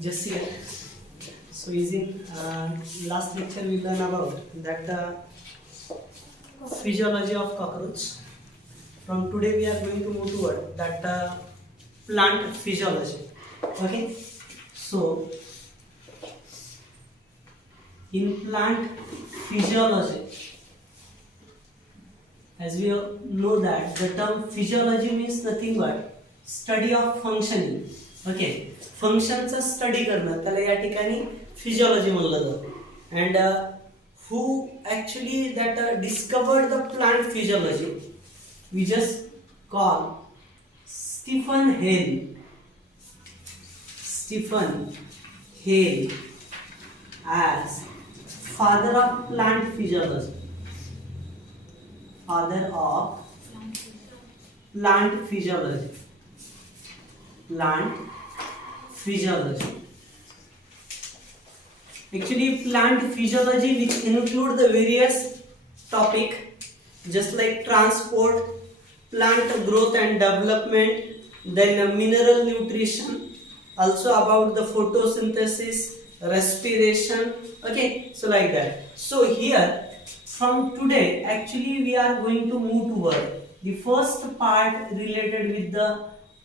Just here. So easy. Last lecture we learned about that physiology of cockroach. From today we are going to move toward that plant physiology. Okay. So in plant physiology, as we know that the term physiology means nothing but study of functioning. Okay फंक्शनचा study करणं त्याला या ठिकाणी physiology म्हणलं जातं. And who actually that discovered the plant physiology we just call Stephen Hale. Stephen Hale as father of plant physiology. Father of plant physiology. Plant physiology. Actually, plant physiology which include the various topic just like transport, plant growth and development, then mineral nutrition, also about the photosynthesis, respiration. Okay, so like that. So here from today actually we are going to move toward the first part related with the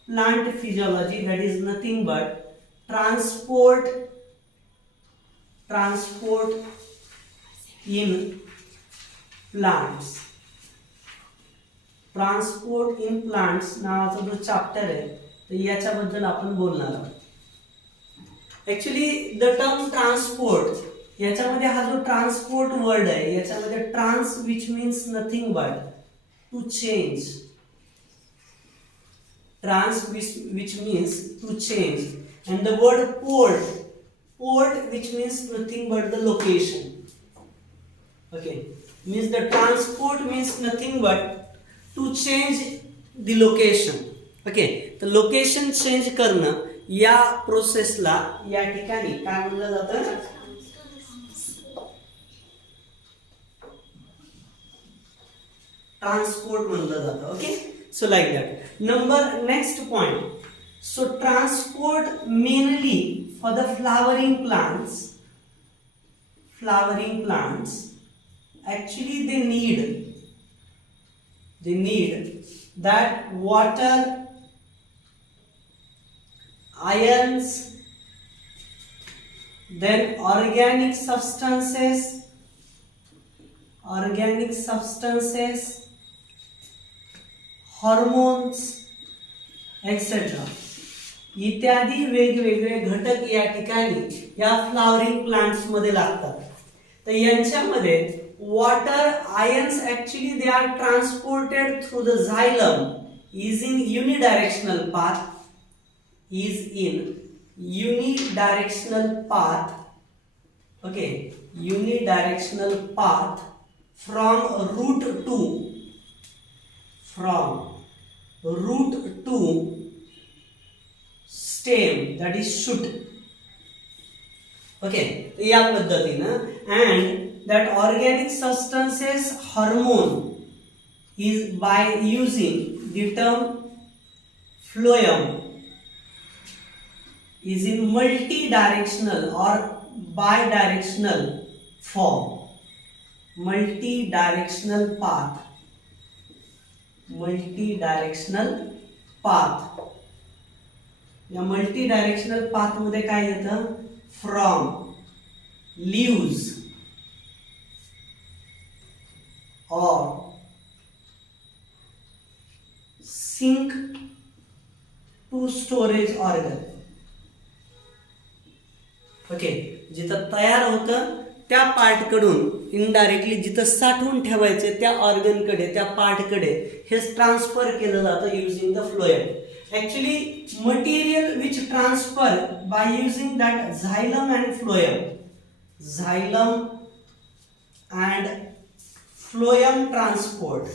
plant physiology, that is nothing but transport in plants. Transport in plants नावाचा जो चॅप्टर आहे तर याच्याबद्दल आपण बोलणार आहोत. Actually the term transport याच्यामध्ये हा जो ट्रान्सपोर्ट वर्ड आहे याच्यामध्ये trans which means nothing but to change. Trans which means to change, and the word port which means nothing but the location. Okay, means the transport means nothing but to change the location. Okay, the location change करणं या प्रोसेसला या ठिकाणी काय म्हणलं जातं? ट्रान्सपोर्ट म्हणलं जातं. Okay, so like that. Next point. So transport mainly for the flowering plants. Actually they need that water, ions, then organic substances, hormones etcetera इत्यादी वेगवेगळे घटक या ठिकाणी या फ्लावरिंग प्लांट्स मध्ये लागतात. तर यांच्यामध्ये water ions actually they are transported through the xylem is in unidirectional path. Okay, unidirectional path from root to stem, that is shoot. Okay, या पद्धतीनं. And that organic substances hormone is by using the term phloem is in multidirectional or bidirectional form. multidirectional path. या मल्टीडायरेक्शनल पाथ मध्ये काय येतं? From leaves और sink to storage organ. Okay, जिथं तयार होतं त्या पार्ट कडून इनडायरेक्टली जिथं साठवून ठेवायचे त्या ऑर्गन कडे, त्या पार्ट कडे हे ट्रान्सफर केलं जातं using the phloem. Actually material which transfer by using that xylem and phloem transport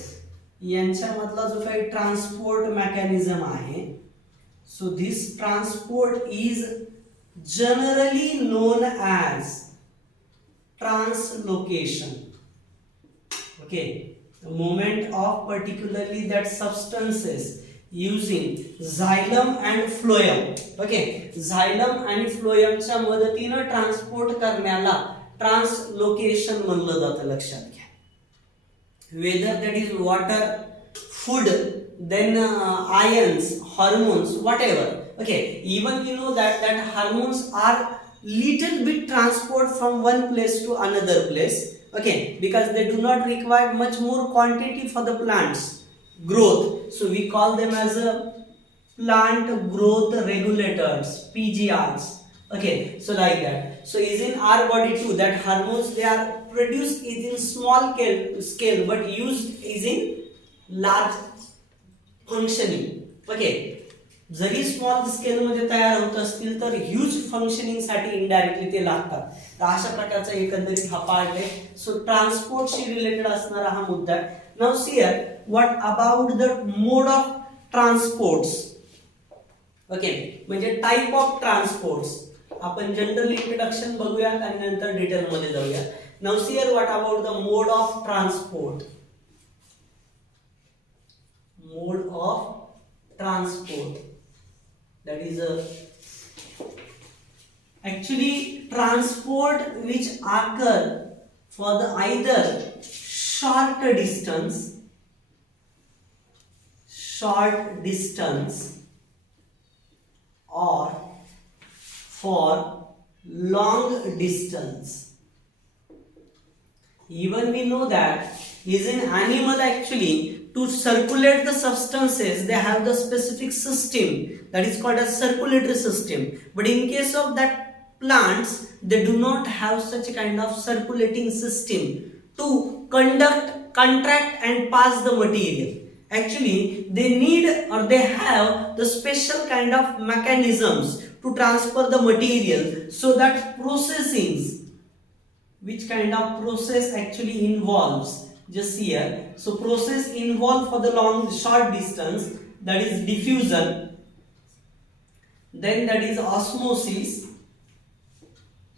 यांच्यामधला जो काही ट्रान्सपोर्ट मेकॅनिझम आहे, so this transport is generally known as translocation. Okay, the movement of particularly that substances using xylem and phloem. Okay, xylem आणि फ्लोएमच्या मदतीनं ट्रान्सपोर्ट करण्याला ट्रान्सलोकेशन म्हणलं जातं. लक्षात घ्या. Whether that is water, food, then ions, hormones, whatever. Okay, even we know that hormones are little bit transport from one place to another place. Okay, because they do not require much more quantity for the plants growth, so we call them as a plant growth regulators, PGRs. Okay, so like that. So is in our body too that hormones, they are produced is in small scale but used is in large functioning. Okay, zari small scale मध्ये तयार होत असतील तर huge functioning साठी इनडायरेक्टली ते लागतात. तर अशा प्रकारचा एकंदरीत हा पार्ट आहे. सो ट्रान्सपोर्टशी रिलेटेड असणारा हा मुद्दा आहे. Now see here, what about the mode of transports. Okay, म्हणजे टाइप ऑफ ट्रान्सपोर्ट्स. आपण जनरल इंट्रोडक्शन बघूयात आणि नंतर डिटेल मध्ये जाऊया. Now see here, what about the mode of transport. Mode of transport, that is actually transport which occur for the either short distance or for long distance. Even we know that is an animal actually to circulate the substances they have the specific system that is called as circulatory system, but in case of that plants they do not have such a kind of circulating system to contract and pass the material. Actually they need or they have the special kind of mechanisms to transfer the material, so that processings, which kind of process actually involves, just here. So process involved for the short distance, that is diffusion, then that is osmosis,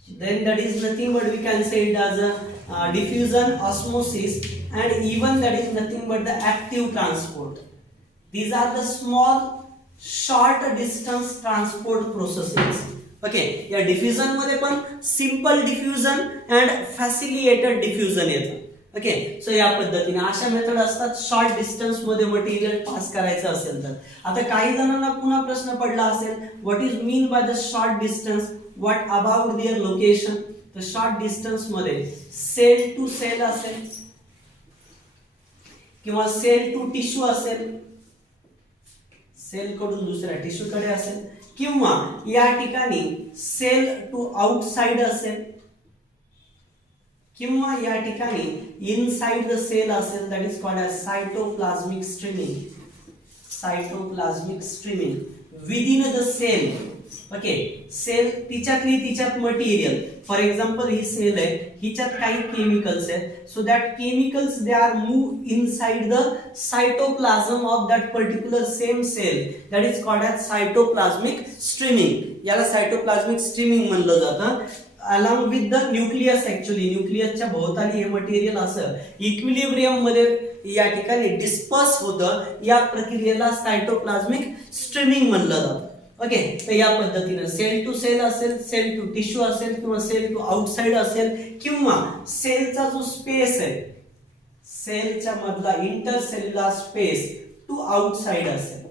then that is nothing but we can say it as a diffusion, osmosis, and even that is nothing but the active transport. These are the small short distance transport processes. Okay, या डिफ्युजन मध्ये पण simple diffusion and फॅसिलिटेटेड डिफ्युजन येतं. ओके, सो या पद्धतीने अशा मेथड असतात short distance मध्ये मटेरियल पास करायचं असेल तर. आता काही जणांना पुन्हा प्रश्न पडला असेल, what is mean by the short distance, what about their location. तर शॉर्ट डिस्टन्स मध्ये सेल टू सेल असेल किंवा सेल टू टिश्यू असेल, सेल कडून दुसऱ्या टिश्यू कडे असेल, किंवा या ठिकाणी सेल टू आउटसाइड असेल, किंवा या ठिकाणी इनसाइड द सेल असेल, that is called as cytoplasmic streaming. Cytoplasmic streaming within the cell. Okay, cell तिच्यात मटेरियल, फॉर एक्झाम्पल ही सेल आहे, हिच्यात काही केमिकल्स आहेत, so that chemicals they are move inside the cytoplasm of that particular same cell, that is called as cytoplasmic streaming. याला cytoplasmic streaming म्हणलं जातं. along with the nucleus, actually न्यूक्लियसच्या भोवताली हे मटेरियल असं इक्विलिब्रियम मध्ये या ठिकाणी डिस्पर्स होतं. या प्रक्रियेला सायटोप्लाझ्मिक स्ट्रीमिंग म्हणलं जातं. ओके, तर या पद्धतीने सेल टू सेल असेल, सेल टू टिश्यू असेल, किंवा सेल टू आउटसाइड असेल, किंवा सेलचा जो स्पेस आहे, सेलच्या मधला इंटरसेल्युलर स्पेस टू आउटसाइड असेल,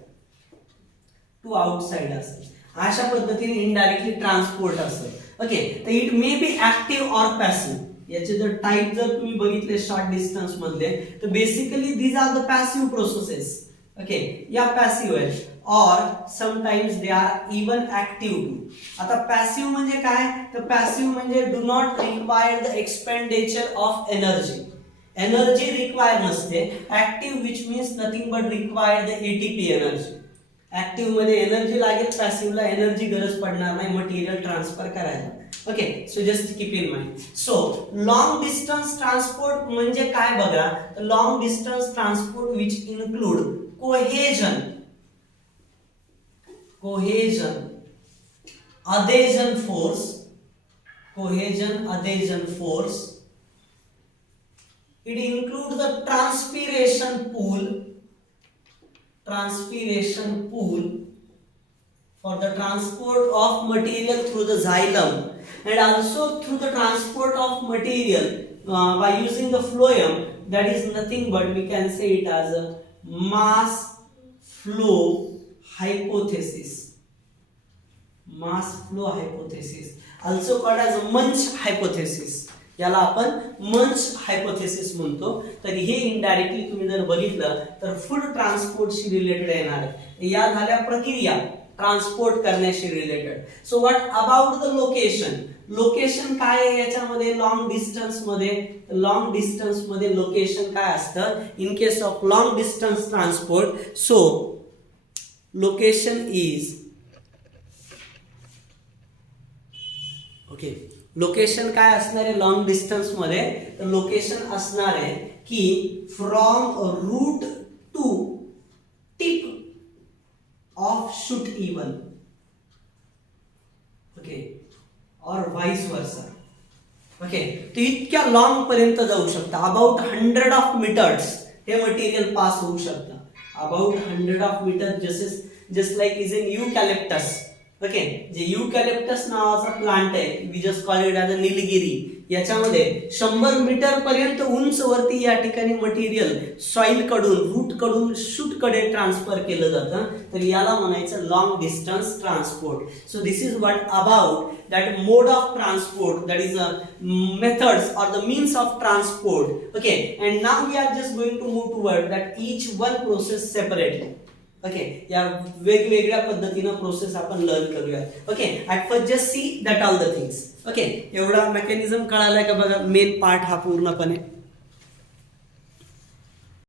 अशा पद्धतीने इनडायरेक्टली ट्रान्सपोर्ट असेल. ओके, तर it may be active or passive. याचे जर टाइप जर तुम्ही बघितले शॉर्ट डिस्टन्स मधले, तर basically these are the passive processes. Okay, या पॅसिव्ह आहेत, or sometimes they are even active too. आता पॅसिव्ह म्हणजे काय, तर पॅसिव्ह म्हणजे do not require the expenditure of energy. Energy require नसते. Active which means nothing but require the ATP energy. Active मध्ये energy लागेल, पॅसिव्हला एनर्जी गरज पडणार नाही मटेरियल ट्रान्सफर करायला. Okay, so just keep in mind. So long distance transport म्हणजे काय बघा, long distance transport which include cohesion, adhesion force. It includes the transpiration pool, transpiration pool for the transport of material through the xylem, and also through the transport of material by using the phloem, that is nothing but we can say it as a mass flow hypothesis. Mass flow hypothesis, also called as मंच hypothesis. याला आपण मंच हायपोथेसिस म्हणतो. तर हे इनडायरेक्टली तुम्ही जर बघितलं तर फूड ट्रान्सपोर्टशी रिलेटेड येणार आहे. या झाल्या प्रक्रिया ट्रान्सपोर्ट करण्याशी related. So what about the location, location काय आहे याच्यामध्ये लॉंग डिस्टन्स मध्ये. लॉंग डिस्टन्स मध्ये लोकेशन काय असतं in case of long distance transport. So location is okay, location काय असणार आहे लॉंग डिस्टन्स मध्ये, तर लोकेशन असणार आहे की from root to tip of shoot even, okay, or vice versa. Okay, तो इतक्या लॉंग पर्यंत जाऊ शकता. अबाउट 100 ऑफ मीटर्स हे मटेरियल पास होऊ शकतं. About 100 of meter, just like is in eucalyptus. Okay, जे युकॅलिप्टस नावाचा प्लांट आहे, we just call it as a nilgiri, याच्यामध्ये 100 मीटर पर्यंत उंचवरती या ठिकाणी मटेरियल सॉइल कडून रूट कडून शूट कडे ट्रान्सफर केलं जातं. तर याला म्हणायचं long distance transport. So this is what about that mode of transport, that is a methods or the means of transport. Okay, and now we are just going to move toward that each one process separately. Okay, या वेगवेगळ्या पद्धतीनं process आपण learn करूया. Okay, at first just see that all the things. Okay, एवढा mechanism कळालाय का बघा. Main part हा पूर्णपणे